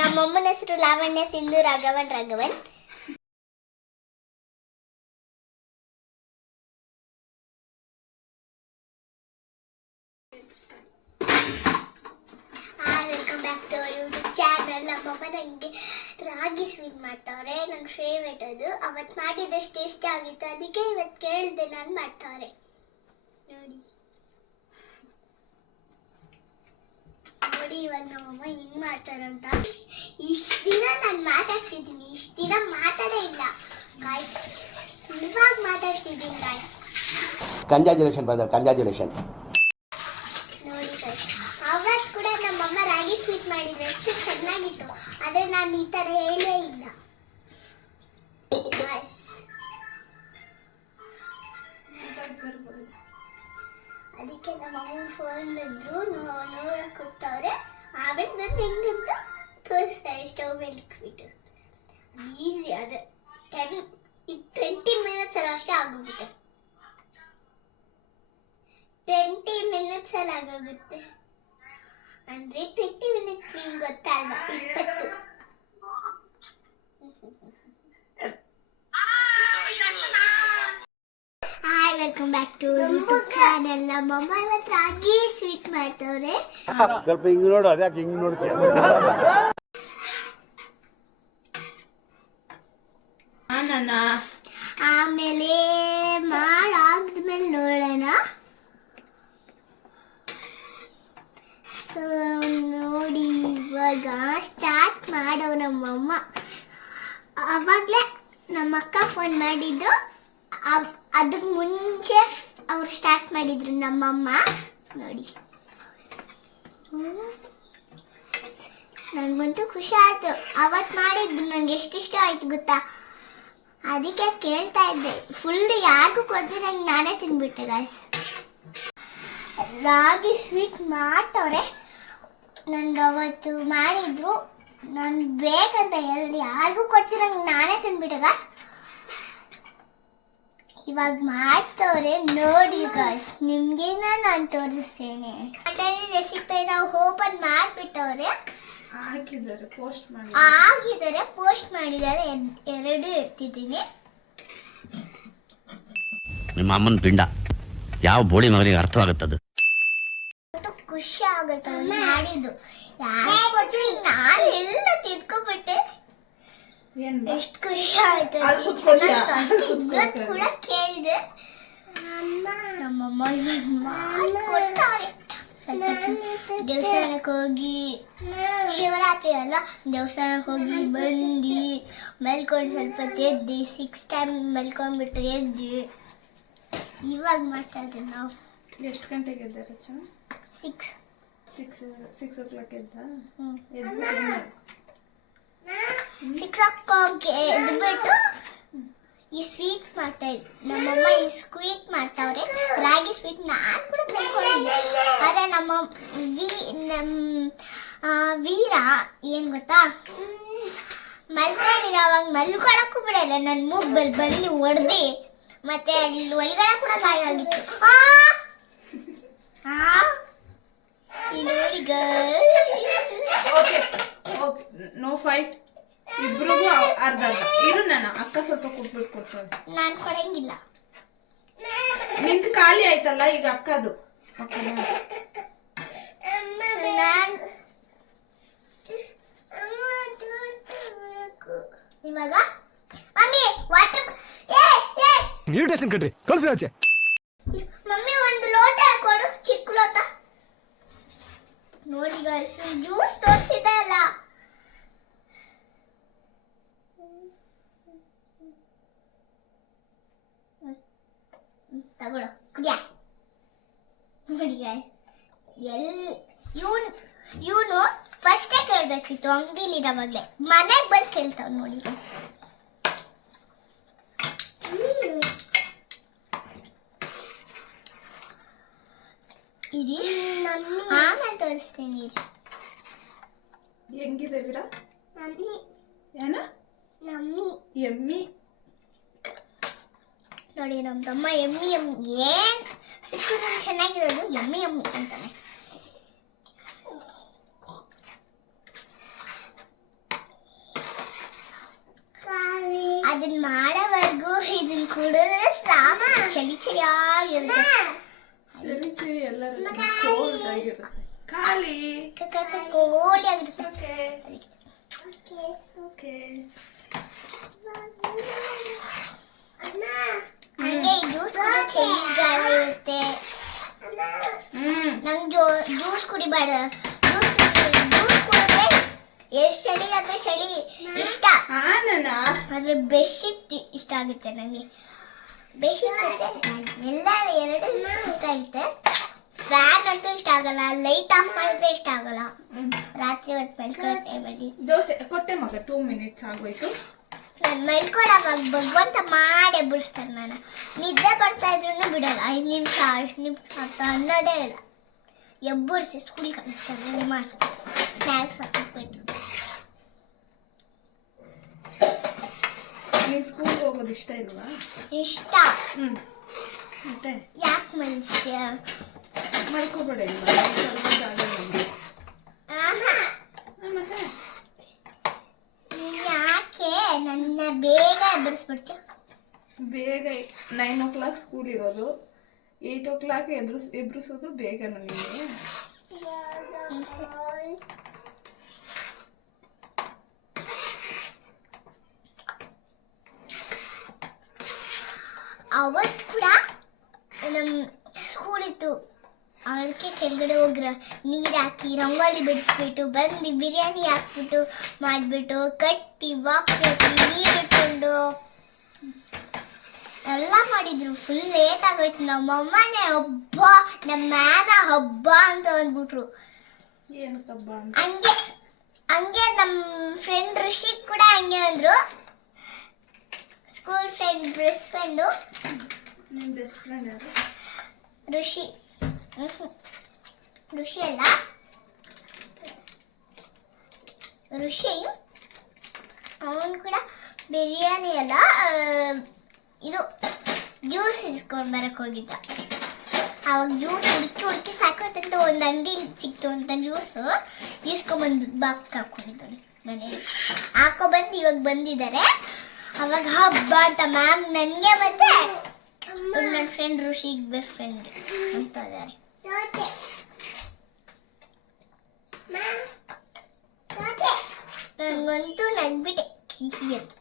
ನಮ್ಮಮ್ಮನ ಹೆಸರು Lavanya, Sindhu, Raghavan Raghavan. Welcome back to ragi sweet ಮಾಡ್ತಾವ್ರೆ ನನ್ನ ಫೇವ್ರೇಟ್ ಅದು. ಅವತ್ ಮಾಡಿದಷ್ಟು ಇಷ್ಟ ಆಗಿತ್ತು ಅದಕ್ಕೆ ಇವತ್ತು ಕೇಳಿದೆ, ನಾನು ಮಾಡ್ತಾವ್ರೆ ನೋಡಿ. ನೋಡಿ ಇವಾಗ ನಮ್ಮಮ್ಮ ಹಿಂಗ್ ಮಾಡ್ತಾರಂತ. ಇಷ್ಟ ದಿನ ನಾನು ಮಾತಾಡ್ತಿದ್ದೀನಿ ಇಷ್ಟ ದಿನ ಮಾತಾಡೇ ಇಲ್ಲ. ಗಾಯ್ಸ್ ಇವಾಗ ಮಾತಾಡ್ತಿದ್ದೀನಿ ಗಾಯ್ಸ್ ಕಂಗ್ರಾಚುಲೇಷನ್ ಬ್ರದರ್ ಕಂಗ್ರಾಚುಲೇಷನ್ ನೋಡಿ ಗಾಯ್ಸ್ ಅವತ್ತು ಕೂಡ ನಮ್ಮಮ್ಮ ರಾಗಿ ಸ್ವೀಟ್ ಮಾಡಿದ್ರು ಎಷ್ಟು ಚೆನ್ನಾಗಿತ್ತು. ಆದ್ರೆ ನಾನು ಈ ತರ ಹೇಳೇ ಇಲ್ಲ. ಗಾಯ್ಸ್ ಅದಕ್ಕೆ ನಮ್ಮಮ್ಮ ಫೋನ್ ಬಂದ್ರು ನೋಡಕ್ ಹೋಗ್ತಾವ್ರೆ. ಆಮೇಲೆ ಬಂದು ಹೆಂಗಂತ ತೋರಿಸ್ತಾರೆ ಸ್ಟವ್ ಮೇಲೆ ಇಟ್ಬಿಟ್ಟು ಈಸಿ ಅದು ಟೆನ್ ಟ್ವೆಂಟಿ ಮಿನಿಟ್ಸ್ ಅಲ್ಲಿ ಅಷ್ಟೇ ಆಗೋಗುತ್ತೆ ಟ್ವೆಂಟಿ ಮಿನಿಟ್ಸ್ ಅಲ್ಲಿ ಆಗೋಗುತ್ತೆ ಅಂದ್ರೆ ಟ್ವೆಂಟಿ ಮಿನಿಟ್ಸ್ ನಿಮ್ಗೆ ಗೊತ್ತಲ್ವಾ ಇಪ್ಪತ್ತು welcome back to YouTube channel ನಮ್ಮಮ್ಮ ಇವತ್ತು ರಾಗಿ ಸ್ವೀಟ್ ಮಾಡ್ತವ್ರೆ. ಸ್ವಲ್ಪ ಹಿಂಗ್ ನೋಡು ಅದ್ಯಾಕೆ ಹಿಂಗ್ ನೋಡ್ತೀಯ? ಆಮೇಲೆ ಮಾಡಾದ್ಮೇಲೆ ನೋಡೋಣ. ಸೊ ನೋಡಿ ಇವಾಗ ಸ್ಟಾರ್ಟ್ ಮಾಡವ್ ನಮ್ಮಮ್ಮ ಅವಾಗಲೇ ನಮ್ಮ ಅಕ್ಕ ಫೋನ್ ಮಾಡಿದ್ರು ಅದಕ್ಕೆ ಮುಂಚೆ ಅವ್ರು ಸ್ಟಾರ್ಟ್ ಮಾಡಿದ್ರು ನಮ್ಮಮ್ಮ. ನೋಡಿ. ನನಗಂತೂ ಖುಷಿ ಆಯ್ತು. ಅವತ್ತು ಮಾಡಿದ್ದು ನನಗೆ ಎಷ್ಟಿಷ್ಟ ಆಯ್ತು ಗೊತ್ತಾ? ಅದಕ್ಕೆ ಕೇಳ್ತಾ ಇದ್ದೆ. ಫುಲ್ ಯಾರಿಗೂ ಕೊಡ್ದೆ ನಂಗೆ ನಾನೇ ತಿನ್ಬಿಟ್ಟೆ ಗಾಯ್ಸ್ ರಾಗಿ ಸ್ವೀಟ್ ಮಾಡ್ತವ್ರೆ. ನನಗೆ ಅವತ್ತು ಮಾಡಿದ್ರು. ನಾನು ಬೇಕಂತ ಹೇಳಿ ಯಾರಿಗೂ ಕೊಡ್ತಿರಂಗೆ ನಾನೇ ತಿನ್ಬಿಟ್ಟೆ ಗಾಯ್ಸ್ ಇವಾಗ ಮಾಡ್ತವ್ರೆ. ನೋಡಿ ಗಾಯ್ಸ್ ನಿಮ್ಗೇನ ನಾನು ತೋರಿಸ್ತೇನೆ. ರೆಸಿಪಿನ ಓಪನ್ ಮಾಡ್ಬಿಟ್ಟವ್ರೆ. ಹಾಕಿದ್ದಾರೆ ಪೋಸ್ಟ್ ಮಾಡಿ ಆಗಿದ್ದಾರೆ ಪೋಸ್ಟ್ ಮಾಡಿದ್ದಾರೆ. ಎರಡು ಇರ್ತಿದ್ದೀನಿ ನಿಮ್ಮ ಅಮ್ಮನ ಪಿಂಡ. ಯಾವ ಬೋಳಿ ಮಗನಿಗೆ ಅರ್ಥವಾಗುತ್ತದು ಖುಷಿ ಆಗುತ್ತೆ ಮಾಡಿದ್ದು. ಯಾರು ನಾನು ಎಲ್ಲ ತಿದ್ಕೊಬಿಟ್ಟೆ? ಎಷ್ಟು ಖುಷಿ ಆಯ್ತು. ಇವತ್ತು ಕೂಡ ಕೇಳಿದೆ. ನಮ್ಮಮ್ಮ. ಮಾಡ್ಕೊಡ್ತಾರೆ ಸ್ವಲ್ಪ ದೇವಸ್ಥಾನಕ್ಕೆ ಹೋಗಿ. ಶಿವರಾತ್ರಿ ಅಲ್ಲ ದೇವಸ್ಥಾನಕ್ಕೆ ಹೋಗಿ ಬಂದು ಮಲ್ಕೊಂಡು ಸ್ವಲ್ಪ ಎದ್ದು ಸಿಕ್ಸ್ ಟೈಮ್ ಮಲ್ಕೊಂಡ್ಬಿಟ್ಟು ಎದ್ದು. ಇವಾಗ ಮಾಡ್ತಾ ಇದ್ದೀವಿ ನಾವು. ಎಷ್ಟು ಗಂಟೆಗೆ ಎದ್ದೆ Racha six six six o'clock ಎದ್ದ ಹ್ಞೂ ಎದ್ಬಿಟ್ಟು ಸಿಕ್ಸ್ ಓ ಎದ್ಬಿಟ್ಟು ಈ ಸ್ವೀಟ್ ಮಾಡ್ತಾ ನಮ್ಮ ನಮ್ಮಮ್ಮ ಈ ಸ್ವೀಟ್ ಮಾಡ್ತಾವ್ರೆ. ರಾಗಿ ಸ್ವೀಟ್ ನಾನು ಕೂಡ ತಿಳ್ಕೊಂಡಿದ್ದೆ ಆದ್ರೆ ನಮ್ಮ ವಿ ನಮ್ಮ ವೀರ ಏನು ಗೊತ್ತಾ? ಮಲ್ಕೊಂಡಿಲ್ಲ, ಅವಾಗ ಮಲ್ಕೊಳಕ್ಕೂ ಬಿಡಲ್ಲ. ನನ್ನ ಮೂಗ್ಬಲ್ಲಿ ಬಂದು ಹೊಡೆದಿ ಮತ್ತೆ ಅಲ್ಲಿ ಒಳಗಡೆ ಕೂಡ ಗಾಯ ಆಗಿತ್ತು. ಆ! ಓಕೆ ಓಕೆ ನೋ ಫೈಟ್ ಇಬ್ರಿಗೂ ಅರ್ಧ ಅರ್ಧ. ಇರು ನಾನು. ಅಕ್ಕ ಸ್ವಲ್ಪ ಕೊಟ್ಬಿಟ್ಟು ಕೊಡ್ತಾಳೆ ನಾನು ಕೊಡಂಗಿಲ್ಲ. ನಿಂದು ಖಾಲಿ ಆಯ್ತಲ್ಲ ಈಗ ಅಕ್ಕದು. ಇವಾಗ? ಮಮ್ಮಿ ವಾಟರ್ ಏ ಏ. ಇನ್ವಿಟೇಷನ್ ಕಣ್ರಿ. ಕಳ್ಸಿ ಆಚೆ ಮಮ್ಮಿ ಒಂದು ಲೋಟ ಕೊಡು ಚಿಕ್ಕ ಲೋಟ ಗಾಯ್ಸ್ ಜ್ಯೂಸ್ ತೋರಿಸಿದೆ ಅಲ್ಲ ಕುಡಿಯ. ಎಲ್ ಇವನ್ ಇವನು ಫಸ್ಟೇ ಕೇಳ್ಬೇಕಿತ್ತು ಅಂಗಡಿಲಿ ಇರೋವಾಗ್ಲೇ ಮನೆಗೆ ಬಂದು ಕೇಳ್ತಾವ್ ನೋಡಿ ಇದು ಆಮೇಲೆ ತೋರಿಸ್ತೀನಿ ಹೆಂಗಿದೆ ವೀರ? ನಮ್ಮಿ ಏನ? ನಮ್ಮಿ. ಎಮ್ಮಿ. ನೋಡಿ ನಮ್ಮ ತಮ್ಮ ಎಮ್ಮಿ ಎಮ್ಮಿ. ಏನ್? ಸಿಕ್ಕಿದ್ರೆ ಚೆನ್ನಾಗಿರೋದು ಎಮ್ಮಿ ಎಮ್ಮಿ ಅಂತಾನೆ. ಅದನ್ನ ಮಾಡೋವರೆಗೂ ಇದನ್ನ ಕುಡಿದ್ರೆ ಸಾಮ ಚಳಿ ಚಳಿಯಾಗಿರುತ್ತೆ. ಚಳಿ ಚಳಿ ಎಲ್ಲರೂ ಕೋಲ್ಡ್ ಆಗಿರುತ್ತೆ ಖಾಲಿ ಕೋಳಿ ಆಗಿರುತ್ತೆ ಓಕೆ ಓಕೆ ಹಂಗೆ ಜ್ಯೂಸ್ ಕೂಡ ಚಳಿಗಾಲ ಇರುತ್ತೆ ಹ್ಮ್ ನಂಗೆ ಜೋ ಜ್ಯೂಸ್ ಕುಡಿಬಾರ್ದು ಜ್ಯೂಸ್ ಜ್ಯೂಸ್ ಕುಡಿದ್ರೆ ಎಷ್ಟು ಚಳಿ ಅಂದ್ರೆ ಚಳಿ ಇಷ್ಟ ಹಾ ನನ್ನ ಆದ್ರೆ ಬೆಡ್ಶೀಟ್ ಇಷ್ಟ ಆಗುತ್ತೆ ನನಗೆ ಬೆಡ್ಶೀಟ್ ಎಲ್ಲ ಎರಡು ಇಷ್ಟ ಆಗುತ್ತೆ ಫ್ಯಾನ್ ಅಂತೂ ಇಷ್ಟ ಆಗಲ್ಲ ಲೈಟ್ ಆಫ್ ಮಾಡಿದ್ರೆ ಇಷ್ಟ ಆಗಲ್ಲ. ರಾತ್ರಿ ಹೊತ್ತು ಮಲ್ಕೊಳ್ಳೋ ಟೈಮಲ್ಲಿ ದೋಸೆ ಕೊಟ್ಟೆ ಮಗ ಟೂ ಮಿನಿಟ್ಸ್ ಆಗೋಯ್ತು. ನಾನು ಭಗವಂತ ಮಾಡೇ ಬಿಡಿಸ್ತಾನೆ ನಾನು. ನಿದ್ದೆ ಬರ್ತಾ ಇದ್ರು ಬಿಡಲ್ಲ ಐದು ನಿಮಿಷ ಅಷ್ಟು ನಿಮಿಷ ಅಂತ ಅನ್ನೋದೇ ಇಲ್ಲ. ಎಬ್ಬರಿಸಿ ಸ್ಕೂಲ್ ಕಳಿಸ್ತಾರೆ ಮಾಡಿಸ್ಬೇಕು ಸ್ನ್ಯಾಕ್ಸ್ ಹಾಕ್ಬಿಟ್ಟು. ನೀನ್ ಸ್ಕೂಲ್ ಹೋಗೋದು ಇಷ್ಟ ಇಲ್ವಾ? ಇಷ್ಟ. ಹ್ಞೂ ಮತ್ತೆ? ಯಾಕೆ ಮನ್ಸ್ಯ ಮಲ್ಕೋಬೇಡ ಇಲ್ವಾ ಜಾಗ ನಮ್ಗೆ. ಆಹಾ. ಹಾ, ಮತ್ತೆ? ನೀನ್ ಯಾಕೆ ನನ್ನ ಬೇಗ ಎಬ್ಬರಿಸ್ಬಿಡ್ತೀಯ ಬೇಗ ನೈನ್ ಓ ಕ್ಲಾಕ್ ಸ್ಕೂಲ್ ಇರೋದು. ಏಯ್ಟ್ ಓ ಕ್ಲಾಕ್ ಎದುರಿಸ್ ಎಬ್ರಿಸೋದು ಬೇಗ ನನಗೆ ಅವತ್ ಕೂಡ ನಮ್ ಸ್ಕೂಲ್ ಇತ್ತು ಅದಕ್ಕೆ ಕೆಳಗಡೆ ಹೋಗ್ರ ನೀರ್ ಹಾಕಿ ರಂಗೋಲಿ ಬಿಡಿಸ್ಬಿಟ್ಟು ಬಂದು ಬಿರಿಯಾನಿ ಹಾಕ್ಬಿಟ್ಟು ಮಾಡ್ಬಿಟ್ಟು ಕಟ್ಟಿ ಬಾಕ್ಸ್ ಹಾಕಿ ನೀರ್ ಇಟ್ಕೊಂಡು ಎಲ್ಲ ಮಾಡಿದ್ರು. ಫುಲ್ ಲೇಟ್ ಆಗೋಯ್ತು. ನಮ್ಮಮ್ಮನೇ ಹಬ್ಬ ನಮ್ಮ ಮ್ಯಾನ ಹಬ್ಬ ಅಂತ ಅಂದ್ಬಿಟ್ರು. ಹಂಗೆ ಹಂಗೆ ನಮ್ಮ ಫ್ರೆಂಡ್ ಋಷಿ ಕೂಡ ಹಂಗೆ ಅಂದ್ರು. ಸ್ಕೂಲ್ ಫ್ರೆಂಡ್ ಬೆಸ್ಟ್ ಫ್ರೆಂಡು ನಿಮ್ಮ ಬೆಸ್ಟ್ ಫ್ರೆಂಡ್ ಯಾರು ಋಷಿ. ಋಷಿ ಅಲ್ಲ ಋಷಿ ಅವನು ಕೂಡ ಬಿರಿಯಾನಿ ಅಲ್ಲ ಇದು ಜ್ಯೂಸ್ ಇಸ್ಕೊಂಡು ಬರಕ್ಕೆ ಹೋಗಿದ್ದ ಅವಾಗ ಜ್ಯೂಸ್ ಹುಡುಕಿ ಹುಡುಕಿ ಸಾಕೋತಂತ ಒಂದು ಅಂಗಡಿ ಸಿಕ್ತು ಅಂತ ಜ್ಯೂಸು ಇಸ್ಕೊಂಬಂದು ಬಾಕ್ಸ್ ಹಾಕೊಂಡಿದ್ದಾನೆ ಮನೆಯಲ್ಲಿ ಹಾಕೊಬಂದು ಇವಾಗ ಬಂದಿದ್ದಾರೆ ಅವಾಗ ಹಬ್ಬ ಅಂತ ಮ್ಯಾಮ್ ನನಗೆ ಮತ್ತೆ ನನ್ನ ಫ್ರೆಂಡ್ ಋಷಿಗ್ ಬೆಸ್ಟ್ ಫ್ರೆಂಡ್ ಅಂತ ಇದ್ದಾರೆ ನನಗಂತೂ ನಗ್ಬಿಟ್ಟೆ. ಕಿಹಿ ಅಂತ.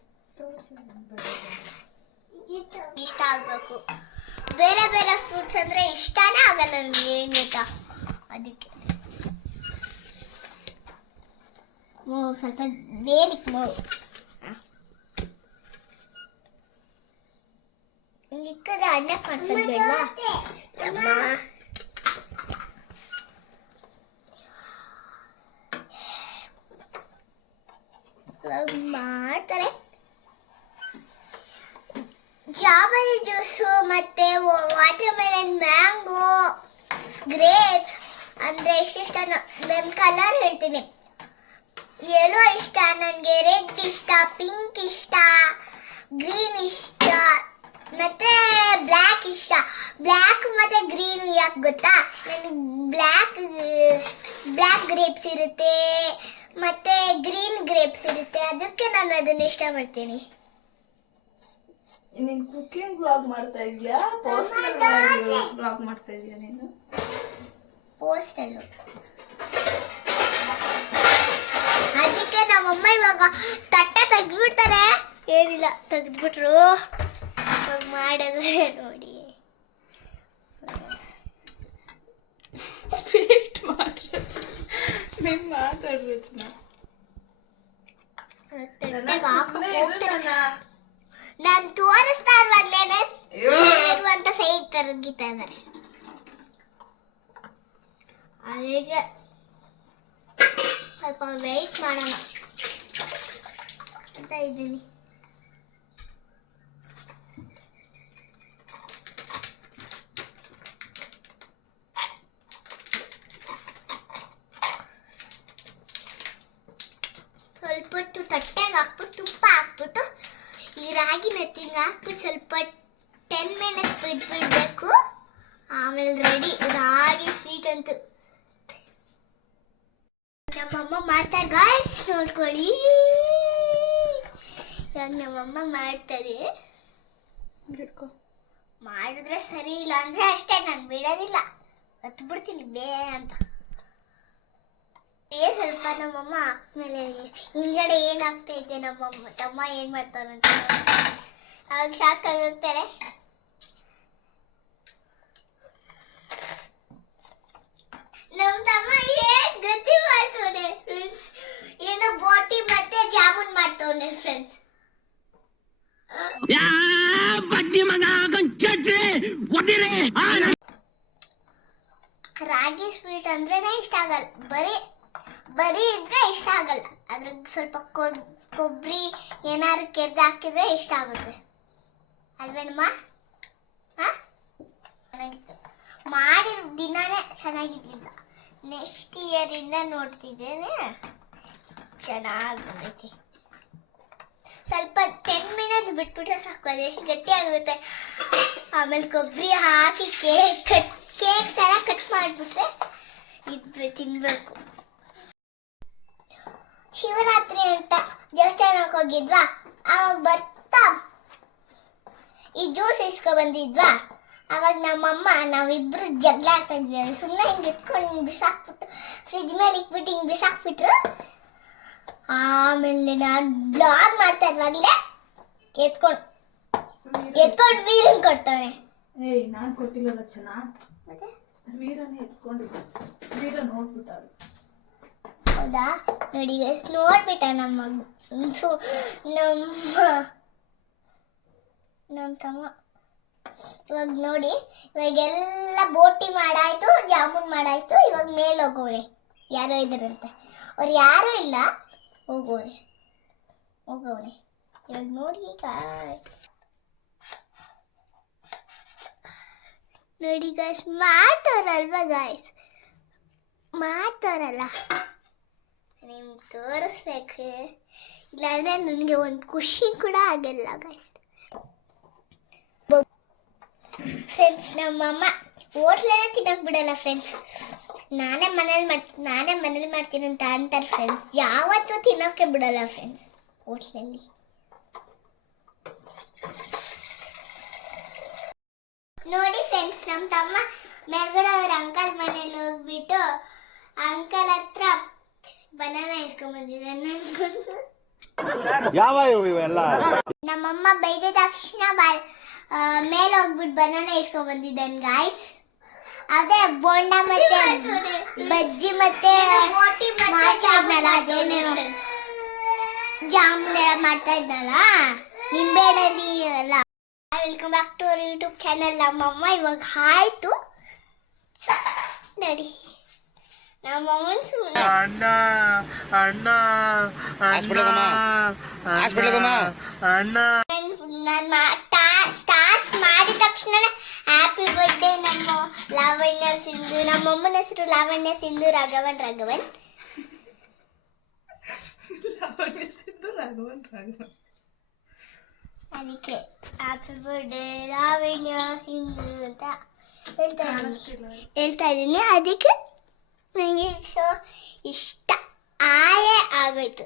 ಇಷ್ಟ ಆಗ್ಬೇಕು. ಬೇರೆ ಬೇರೆ ಫ್ರೂಟ್ಸ್ ಅಂದ್ರೆ ಇಷ್ಟನೇ ಆಗಲ್ಲ ನನಗೆ ಏನು ಗೊತ್ತಾ? ಅದಕ್ಕೆ. ಸ್ವಲ್ಪ ಬೇಲಿಕ್ ಮೋ ಇಕ್ಕದ ಅಣ್ಣ ಕಾಣಿಸೋದು ಬೇಡವಾ ಅಮ್ಮ ಮಾಡ್ತಾರೆ. ಜಾಬರಿ ಜ್ಯೂಸು ಮತ್ತೆ ವಾಟರ್ ಮೆಲನ್ ಮ್ಯಾಂಗೋ ಗ್ರೇಪ್ಸ್ ಅಂದ್ರೆ ಎಷ್ಟಿಷ್ಟ ನನ್ನ ಕಲರ್ ಹೇಳ್ತೀನಿ. ಯೆಲ್ಲೋ ಇಷ್ಟ ನನಗೆ ರೆಡ್ ಇಷ್ಟ ಪಿಂಕ್ ಇಷ್ಟ ಗ್ರೀನ್ ಇಷ್ಟ. ಮತ್ತೆ ಬ್ಲ್ಯಾಕ್ ಇಷ್ಟ. ಬ್ಲ್ಯಾಕ್ ಮತ್ತೆ ಗ್ರೀನ್ ಯಾಕೆ ಗೊತ್ತಾ? ನನಗೆ ಬ್ಲ್ಯಾಕ್ ಬ್ಲ್ಯಾಕ್ ಗ್ರೇಪ್ಸ್ ಇರುತ್ತೆ. ಮತ್ತೆ ಗ್ರೀನ್ ಗ್ರೇಪ್ಸ್ ಇರುತ್ತೆ. ಅದಕ್ಕೆ ನಾನು ಅದನ್ನ ಇಷ್ಟಪಡ್ತೀನಿ. ನೀನು ಕುಕಿಂಗ್ ಬ್ಲಾಗ್ ಮಾಡ್ತಾ ಇದೀಯಾ? ಪರ್ಸನಲ್ ಬ್ಲಾಗ್ ಮಾಡ್ತಾ ಇದೀಯಾ ನೀನು? ಅದಕ್ಕೆ ನಮ್ಮಮ್ಮ ಇವಾಗ ತಟ್ಟೆ ತೆಗೆದ್ಬಿಡ್ತಾರೆ. ಏನಿಲ್ಲ ತೆಗ್ದ್ಬಿಟ್ರು. ಮಾಡಿದ್ರೆ ನೋಡಿ. ವೇಟ್ ಮಾಡ್ರಿ ನೀನ್ ಮಾತಾಡ್ ನಾನು ತೋರಿಸ್ತಾ ಇರುವಾಗ್ಲೇನೆ ಇರುವಂತ ಸೈಡ್ ತರಗಿತಾ ಇದ್ದಾರೆ ಅದಕ್ಕೆ ಸ್ವಲ್ಪ ವೆಯ್ಟ್ ಮಾಡೋಣ. ಅಂತ ಇದ್ದೀನಿ ಸ್ವಲ್ಪ ಹೊತ್ತು ತಟ್ಟೆಗೆ ಹಾಕ್ಬಿಟ್ಟು ತುಪ್ಪ ಹಾಕ್ಬಿಟ್ಟು ಈ ರಾಗಿ ಮೆತ್ತಿಂಗ್ ಹಾಕ್ಬಿಟ್ಟು ಸ್ವಲ್ಪ ಟೆನ್ ಮಿನಿಟ್ಸ್ ಬಿಟ್ಬಿಡ್ಬೇಕು ಆಮೇಲೆ ರೆಡಿ ರಾಗಿ ಸ್ವೀಟ್ ಅಂತೂ ನೋಡ್ಕೊಳ್ಳಿ ಇವಾಗ ನಮ್ಮಮ್ಮ ಮಾಡ್ತಾರೆ ಮಾಡಿದ್ರೆ ಸರಿ ಇಲ್ಲ ಅಂದ್ರೆ ಅಷ್ಟೇ ನಾನು ಬಿಡೋದಿಲ್ಲ. ಹತ್ತು ಬಿಡ್ತೀನಿ ಬೇ ಅಂತ. ಏ ಸ್ವಲ್ಪ ನಮ್ಮಮ್ಮ ಆಮೇಲೆ ಹಿಂದ್ಗಡೆ ಏನಾಗ್ತಾ ಇದೆ ನಮ್ಮಮ್ಮ ತಮ್ಮ ಏನ್ ಮಾಡ್ತಾರಂತ ಅವಾಗ ಶಾಕ್ ಆಗುತ್ತಾರೆ ನಮ್ ತಮ್ಮ ಏನ್ ಗತಿ ಮಾಡ್ತವನೆ ಫ್ರೆಂಡ್ಸ್ ಏನೋ ಬೋಟಿ ಮತ್ತೆ ಜಾಮೂನ್ ಮಾಡ್ತವನೆ ಫ್ರೆಂಡ್ಸ್ ರಾಗಿ ಸ್ವೀಟ್ ಅಂದ್ರೇನೆ ಇಷ್ಟ ಆಗಲ್ಲ. ಬರೀ ಬರೀ ಇದ್ರೆ ಇಷ್ಟ ಆಗಲ್ಲ. ಅದ್ರ ಸ್ವಲ್ಪ ಕೊಬ್ಬರಿ ಏನಾದ್ರು ಕೆದ್ದು ಹಾಕಿದ್ರೆ ಇಷ್ಟ ಆಗುತ್ತೆ. ಅಲ್ವೇನಮ್ಮ? ಹಾ? ಚೆನ್ನಾಗಿತ್ತು. ಮಾಡಿರೋ ದಿನಾನೇ ಚೆನ್ನಾಗಿರ್ಲಿಲ್ಲ. ನೆಕ್ಸ್ಟ್ ಇಯರ್ ಇಂದ ನೋಡ್ತಿದ್ದೇನೆ. ಚೆನ್ನಾಗಿ ಸ್ವಲ್ಪ ಟೆನ್ ಮಿನಿಟ್ಸ್ ಬಿಟ್ಬಿಟ್ರೆ ಸಾಕು ಅದೆಷ್ಟು ಗಟ್ಟಿ ಆಗುತ್ತೆ ಆಮೇಲೆ ಕೊಬ್ಬರಿ ಹಾಕಿ ಕೇಕ್ ಕಟ್ ಕೇಕ್ ಥರ ಕಟ್ ಮಾಡಿಬಿಟ್ರೆ ಇದ್ರೆ ತಿನ್ನಬೇಕು ಶಿವರಾತ್ರಿ ಅಂತ ದೇವಸ್ಥಾನಕ್ಕೆ ಹೋಗಿದ್ವಾ? ಅವಾಗ ಬರ್ತಾ? ಈ ಜ್ಯೂಸ್ ಇಸ್ಕೊ ಬಂದಿದ್ವಾ? ಅವಾಗ ನಮ್ಮಮ್ಮ ನಾವಿಬ್ರು ಜಗಳ ಆಡ್ತಾ ಇದ್ವಿ. ಸುಮ್ಮನೆ ಹಿಂಗೆ ಎತ್ಕೊಂಡು ಹಿಂಗೆ ಬಿಸಾಕ್ಬಿಟ್ಟು ಫ್ರಿಜ್ ಮೇಲೆ ಇಕ್ಬಿಟ್ಟು ಹಿಂಗೆ ಬಿಸಾಕ್ಬಿಟ್ರು. ಆಮೇಲೆ ನಾನು ಬ್ಲಾಗ್ ಮಾಡ್ತಾ ಇದ್ವಾಗಲೇ ಎತ್ಕೊಂಡು ಎತ್ಕೊಂಡು ವೀರನ್ ಕೊಡ್ತಾನೆ ಏಯ್ ನಾನು ಕೊಟ್ಟಿಲ್ಲ ಮತ್ತೆ? ವೀರನೇ ಎತ್ಕೊಂಡಿದ್ದೆ. ವೀರ ನೋಡ್ಬಿಟ್ಟಾರೆ ಹೌದಾ? ನೋಡಿ ಎಷ್ಟು ನೋಡ್ಬಿಟ್ಟ ನಮ್ಮ ನಮ್ಮ ನಮ್ಮ ತಮ್ಮ. ಇವಾಗ ನೋಡಿ ಇವಾಗ ಎಲ್ಲ ಬೋಟಿ ಮಾಡಾಯ್ತು, ಜಾಮೂನ್ ಮಾಡಾಯ್ತು, ಇವಾಗ ಮೇಲೆ ಹೋಗೋರೆ ಯಾರೋ ಇದ್ರಂತೆ. ಅವ್ರು ಯಾರೂ ಇಲ್ಲ. ಹೋಗೋರೆ ಹೋಗೋರೆ ಇವಾಗ ನೋಡಿ ಈಗ ನೋಡಿ ಗಾಯ್ಸ್ ಮಾಡ್ತಾರಲ್ವಾ ಗಾಯ್ಸ್ ಮಾಡ್ತಾರಲ್ಲ ನಿಮ್ಗೆ ತೋರಿಸ್ಬೇಕು. ಇಲ್ಲಾಂದ್ರೆ ನನಗೆ ಒಂದು ಖುಷಿ ಕೂಡ ಆಗಲ್ಲ ಗೈಸ್ ಫ್ರೆಂಡ್ಸ್ ನಮ್ಮಮ್ಮ ಹೋಟ್ಲಲ್ಲೇ ತಿನ್ನಕ್ಕೆ ಬಿಡಲ್ಲ ಫ್ರೆಂಡ್ಸ್ ನಾನೇ ಮನೇಲಿ ಮಾಡ್ತೀನಿ ನಾನೇ ಮನೇಲಿ ಮಾಡ್ತೀನಿ ಅಂತ ಅಂತಾರೆ ಫ್ರೆಂಡ್ಸ್ ಯಾವತ್ತೂ ತಿನ್ನೋಕೆ ಬಿಡಲ್ಲ ಫ್ರೆಂಡ್ಸ್ ಹೋಟ್ಲಲ್ಲಿ. ನೋಡಿ ಫ್ರೆಂಡ್ಸ್ ನಮ್ಮ ತಮ್ಮ ಮೇಲ್ಗಡೆ ಅವ್ರ ಅಂಕಲ್ ಮನೇಲಿ ಹೋಗ್ಬಿಟ್ಟು ಅಂಕಲ್ ಹತ್ರ ಬನಾನ ಇಸ್ಕೊಂಬಂದಿದ್ದಾನೆ ಅನ್ಕೊಂಡು ಯಾವ ನಮ್ಮಮ್ಮ ಬೈದ ತಕ್ಷಣ ಬ- ಆ, ಮೇಲೆ ಹೋಗ್ಬಿಟ್ಟು ಬನಾನ ಇಸ್ಕೊಂಡ್ ಬಂದಿದ್ದಾನೆ ಗಾಯ್ಸ್ ಅದೇ ಬೋಂಡ ಮತ್ತೆ ಬಜ್ಜಿ ಮತ್ತೆ ಮಾಡ್ತಾ ಇದ್ನಲ್ಲ ಅದೇನೇ ಜಾಮೂನ್ ಮಾಡ್ತಾ ಇದ್ನಲ್ಲ ನಿಂಬೆಹಣ್ಣಲ್ಲಿ ಎಲ್ಲ. Welcome back to our YouTube channel ನಮ್ಮಮ್ಮ ಇವಾಗ ಆಯ್ತು ಅಣ್ಣ ಫುಲ್ಲ ನಮ್ಮಮ್ಮನ ಸುಮ್ಮನೆ ನಾನು ಸ್ಟಾರ್ಟ್ ಮಾಡಿದ ತಕ್ಷಣ ಹ್ಯಾಪಿ ಬರ್ತ್ಡೇ ನಮ್ಮ ಲಾವಣ್ಯ ಸಿಂಧು ನಮ್ಮ ನಮ್ಮಮ್ಮನ ಹೆಸರು ಲಾವಣ್ಯ ಸಿಂಧು ರಾಘವನ್ ರಾಘವನ್. ಸಿಂಧು ರಾಘವನ್ ರಾಘವನ್. ಅದಕ್ಕೆ ಹ್ಯಾಪಿ ಬರ್ಡೇ ಲಾವಣ್ಯ ಸಿಂಧು ಅಂತ ಹೇಳ್ತಾ ಇದ್ದೀನಿ. ಹೇಳ್ತಾ ಇದ್ದೀನಿ. ಅದಕ್ಕೆ ನನಗೆ ಸೊ ಇಷ್ಟ. ಆಯೇ ಆಗೋಯ್ತು.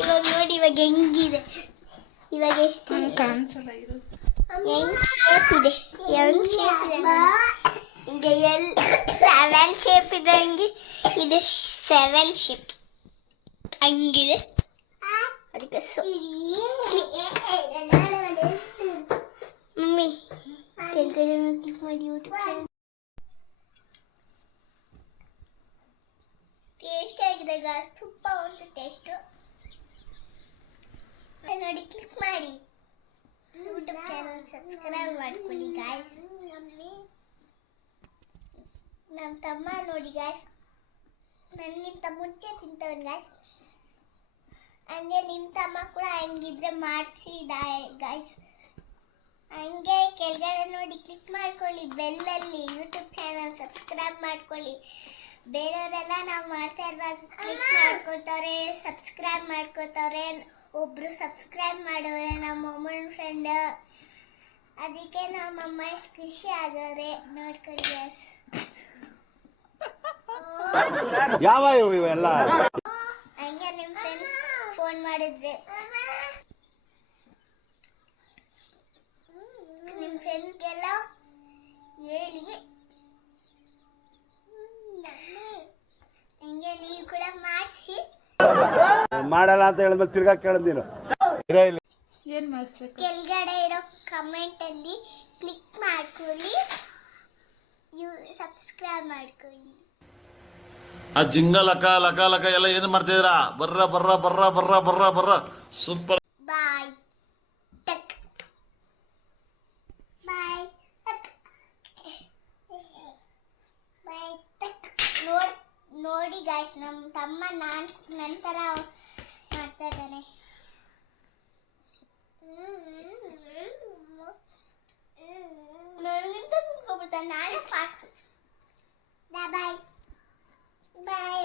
ಇವಾಗ ನೋಡಿ ಇವಾಗ ಹೆಂಗಿದೆ. ಇವಾಗ ಎಷ್ಟು ಕಾಣಿಸಲ್ಲ ಇರೋದು ಹೆಂಗ್ ಶೇಪ್ ಇದೆ ಹೆಂಗ್ ಶೇಪ್ ಇದೆ ಹಿಂಗೆ ಎಲ್ ಸೆವೆನ್ ಶೇಪ್ ಇದೆ ಹಂಗೆ ಇದು ಸೆವೆನ್ ಶೇಪ್ ಹಂಗಿದೆ ಅದಕ್ಕೆ ಸೊ ಮಮ್ಮಿ ಕೆಳಗಡೆ ಕ್ಲಿಕ್ ಮಾಡಿ ಯೂಟ್ಯೂಬ್ ಟೇಸ್ಟ್ ಆಗಿದೆ ಗಾಸ್ ತುಪ್ಪ ಉಂಟು ಟೇಸ್ಟು ನೋಡಿ ಕ್ಲಿಕ್ ಮಾಡಿ. ಯೂಟ್ಯೂಬ್ ಚಾನಲ್ ಸಬ್ಸ್ಕ್ರೈಬ್ ಮಾಡ್ಕೊಳ್ಳಿ ಗಾಯ್ಸ್ ನಮ್ಮ ತಮ್ಮ ನೋಡಿ ಗಾಯ್ಸ್ ನನಗಿಂತ ಮುಂಚೆ ತಿಂತವನ್ ಗಾಯ್ಸ್ ಹಂಗೆ ನಿಮ್ಮ ತಮ್ಮ ಕೂಡ ಹಂಗಿದ್ರೆ ಮಾಡಿಸಿ ಗಾಯ್ಸ್ ಹಂಗೆ ಕೆಳಗಡೆ ನೋಡಿ ಕ್ಲಿಕ್ ಮಾಡ್ಕೊಳ್ಳಿ, ಬೆಲ್ಲಲ್ಲಿ ಯೂಟ್ಯೂಬ್ ಚಾನಲ್ ಸಬ್ಸ್ಕ್ರೈಬ್ ಮಾಡ್ಕೊಳ್ಳಿ. ಬೇರೆಯವರೆಲ್ಲ ನಾವು ಮಾಡ್ತಾ ಇರುವಾಗ ಕ್ಲಿಕ್ ಮಾಡ್ಕೋತಾರೆ ಸಬ್ಸ್ಕ್ರೈಬ್ ಮಾಡ್ಕೋತಾರೆ ಒಬ್ರು ಸಬ್ಸ್ಕ್ರೈಬ್ ಮಾಡೋರೆ ನಮ್ಮ ಅಮ್ಮನ ಫ್ರೆಂಡ್ ಅದಕ್ಕೆ ನಮ್ಮಮ್ಮ ಎಷ್ಟು ಖುಷಿ ಆಗೋರೆ ನೋಡ್ಕೊಳ್ಳಿ ಯಾವ ಇವು ಇವೆಲ್ಲ? ಹಂಗೆ ನಿಮ್ಮ ಫ್ರೆಂಡ್ಸ್ ಫೋನ್ ಮಾಡಿದ್ರೆ. ನಿಮ್ಮ ಫ್ರೆಂಡ್ಸ್ಗೆಲ್ಲ ಹೇಳಿ ಹಿಂಗೆ ನೀವು ಕೂಡ ಮಾಡಿಸಿ ಮಾಡಲ್ಲ ಅಂತ ಹೇಳಿದ್ಮೇಲೆ ತಿರ್ಗಾ ಕೇಳದ್ ನೀನು. ಇರೇ ಇಲ್ಲಿ. ಏನ್ ಮಾಡಿಸ್ಬೇಕು? ಕೆಳಗಡೆ ಇರೋ ಕಮೆಂಟ್ ಅಲ್ಲಿ ಕ್ಲಿಕ್ ಮಾಡ್ಕೊಳ್ಳಿ. ನೀವು ಸಬ್ಸ್ಕ್ರೈಬ್ ಮಾಡ್ಕೊಳ್ಳಿ. ಆ ಜಿಂಗ ಲಕ ಲಕ ಲಕ ಎಲ್ಲ ಏನು ಮಾಡ್ತಿದ್ದೀರಾ? ಬರ್ರ ಬರ್ರ ಬರ್ರ ಬರ್ರ ಬರ್ರ ಬರ್ರ. ಸೂಪರ್ ಬಾಯ್ ಟಕ್ ಬಾಯ್ ಟಕ್ ಬಾಯ್ ಟಕ್ ನೋಡಿ ಗಾಯ್ಸ್ ನಮ್ಮ ತಮ್ಮ ನಾನ್ ನಂತರ ಮಾಡ್ತಾ ಇದ್ದಾನೆ ನನಗಿಂತ ಕುತ್ಕೊಬಿಡ್ತಾನೆ ನಾನೇ ಫಾಸ್ಟ್ ಬಾಯ್ ಬಾಯ್ ಬಾಯ್